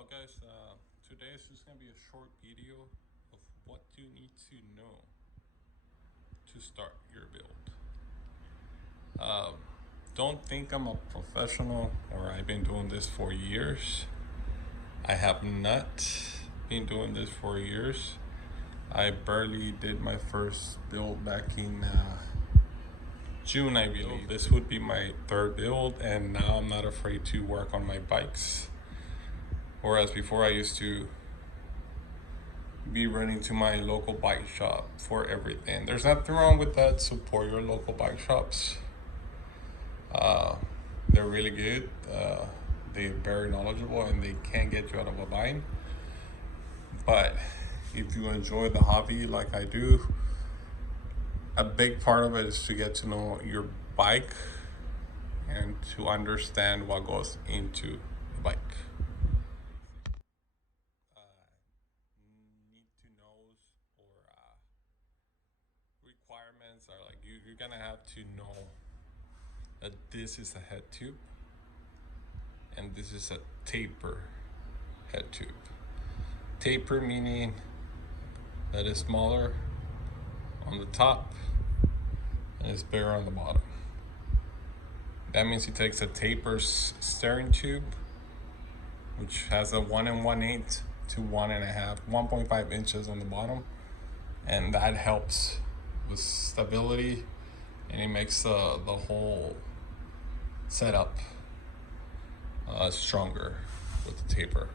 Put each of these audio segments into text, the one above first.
Hello guys, today is just going to be a short video of what you need to know to start your build. Don't think I'm a professional or I've been doing this for years. I have not been doing this for years. I barely did my first build back in June, I believe. This would be my third build, and now I'm not afraid to work on my bikes. Whereas before I used to be running to my local bike shop for everything. There's nothing wrong with that. Support your local bike shops. They're really good. They're very knowledgeable and they can get you out of a bind. But if you enjoy the hobby like I do, a big part of it is to get to know your bike and to understand what goes into the bike. Need to knows or requirements are like you're gonna have to know that this is a head tube and this is a taper head tube. Taper meaning that is smaller on the top and it's bigger on the bottom. That means he takes a taper steering tube, which has a 1 1/8 to 1.5 inches on the bottom, and that helps with stability and it makes the whole setup stronger with the taper.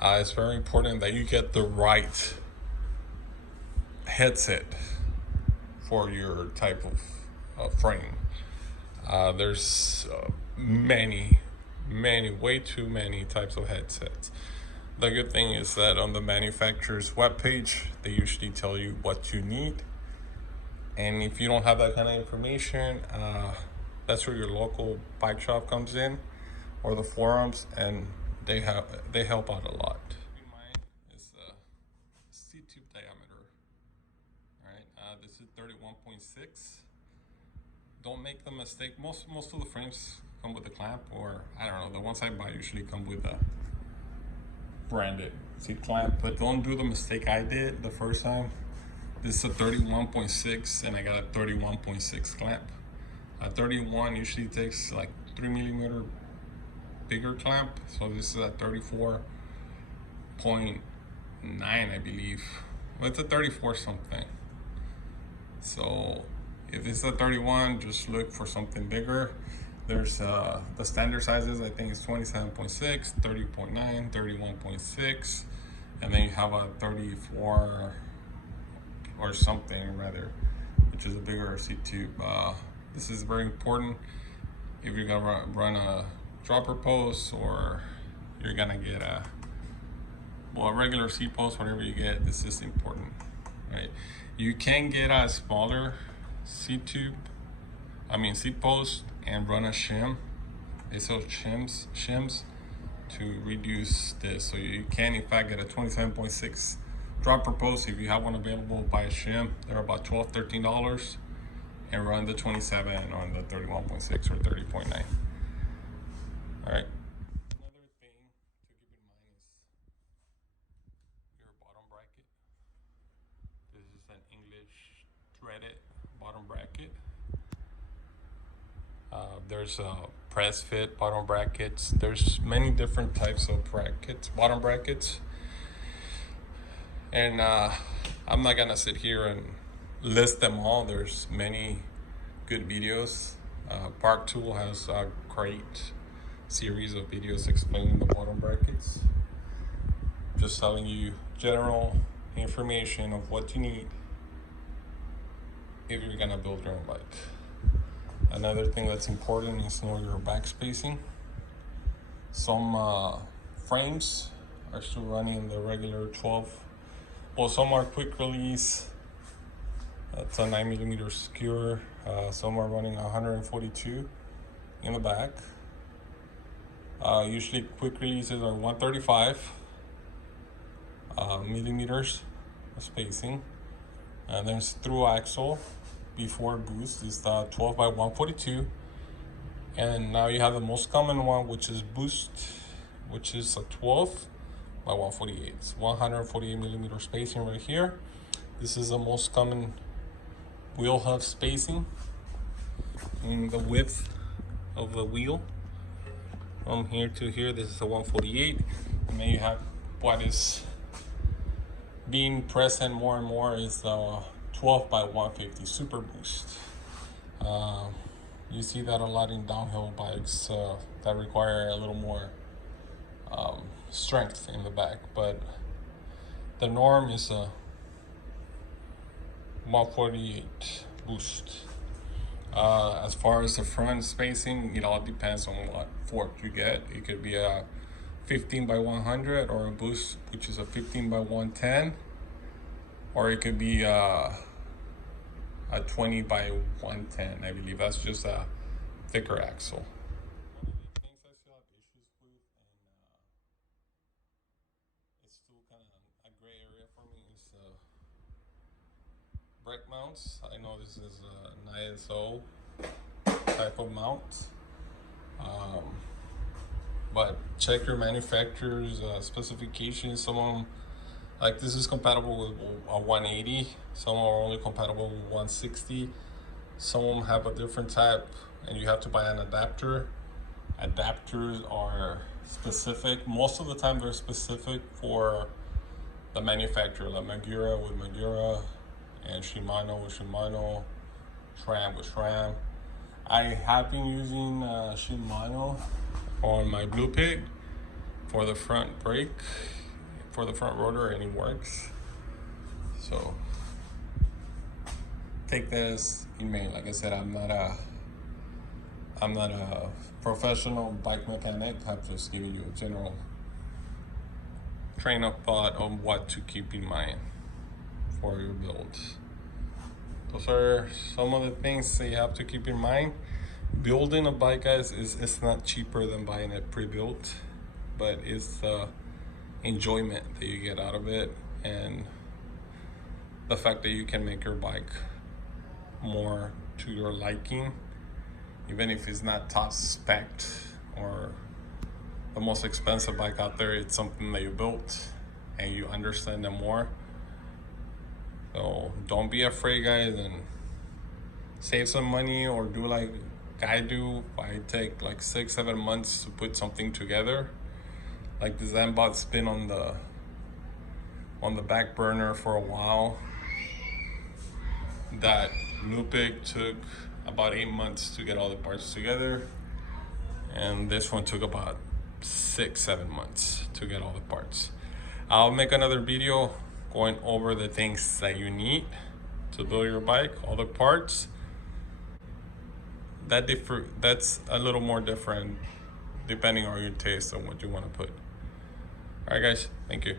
It's very important that you get the right headset for your type of frame. There's many, way too many types of headsets. The good thing is that on the manufacturer's webpage, they usually tell you what you need. And if you don't have that kind of information, that's where your local bike shop comes in, or the forums, and they help out a lot. Keep in mind is seat tube diameter. All right, this is 31.6. Don't make the mistake. Most of the frames come with a clamp, or I don't know. The ones I buy usually come with a branded seat clamp, but don't do the mistake I did the first time. This is a 31.6 and I got a 31.6 clamp. A 31 usually takes like 3mm bigger clamp, so this is a 34.9, I believe. Well, it's a 34 something. So if it's a 31, just look for something bigger. There's the standard sizes, I think it's 27.6, 30.9, 31.6, and then you have a 34 or something rather, which is a bigger seat tube. This is very important if you're gonna run a dropper post or you're gonna get a regular seat post. Whatever you get, this is important, right? You can get a smaller seat post and run a shim. They sell shims to reduce this. So you can in fact get a 27.6 dropper post. If you have one available, buy a shim. They're about $12-13 and run the 27 on the 31.6 or 30.9. All right. Another thing to keep in mind is your bottom bracket. This is an English threaded bottom bracket. There's a press fit bottom brackets. There's many different types of bottom brackets. And I'm not gonna sit here and list them all. There's many good videos. Park Tool has a great series of videos explaining the bottom brackets. Just telling you general information of what you need if you're gonna build your own bike. Another thing that's important is know your back spacing. Some frames are still running the regular 12. Well, some are quick release. That's a 9mm skewer. Some are running 142 in the back. Usually quick releases are 135 millimeters of spacing. And there's through axle before boost is the 12 by 142. And now you have the most common one, which is boost, which is a 12 by 148. It's 148 millimeter spacing right here. This is the most common wheel hub spacing in the width of the wheel. From here to here, this is a 148. And then you have what is being present more and more is the 12 by 150 Super Boost. You see that a lot in downhill bikes that require a little more strength in the back, but the norm is a 148 boost. As far as the front spacing, it all depends on what fork you get. It could be a 15 by 100 or a boost, which is a 15 by 110, or it could be a 20 by 110. I believe that's just a thicker axle. One of the things I still have issues with, and it's still kind of a gray area for me, is brake mounts. I know this is an ISO type of mount, but check your manufacturer's specifications. Some of them, like this is compatible with a 180, some are only compatible with 160, some of them have a different type and you have to buy an adapter. Adapters are specific, most of the time they're specific for the manufacturer, like Magura with Magura and Shimano with Shimano, SRAM with SRAM. I have been using Shimano on my Blue Pig for the front brake, for the front rotor, and it works. So take this in May. Like I said, I'm not a professional bike mechanic. I'm just giving you a general train of thought on what to keep in mind for your build. Those are some of the things that you have to keep in mind. Building a bike, guys, it's not cheaper than buying it pre-built, but it's the enjoyment that you get out of it and the fact that you can make your bike more to your liking, even if it's not top spec or the most expensive bike out there. It's something that you built and you understand it more. So don't be afraid, guys, and save some money, or do like I do. I take like 6-7 months to put something together. Like the Zenbot's been on the back burner for a while. That Lupig took about 8 months to get all the parts together, and this one took about 6-7 months to get all the parts. I'll make another video going over the things that you need to build your bike, all the parts. That's a little more different depending on your taste and what you want to put. All right, guys, thank you.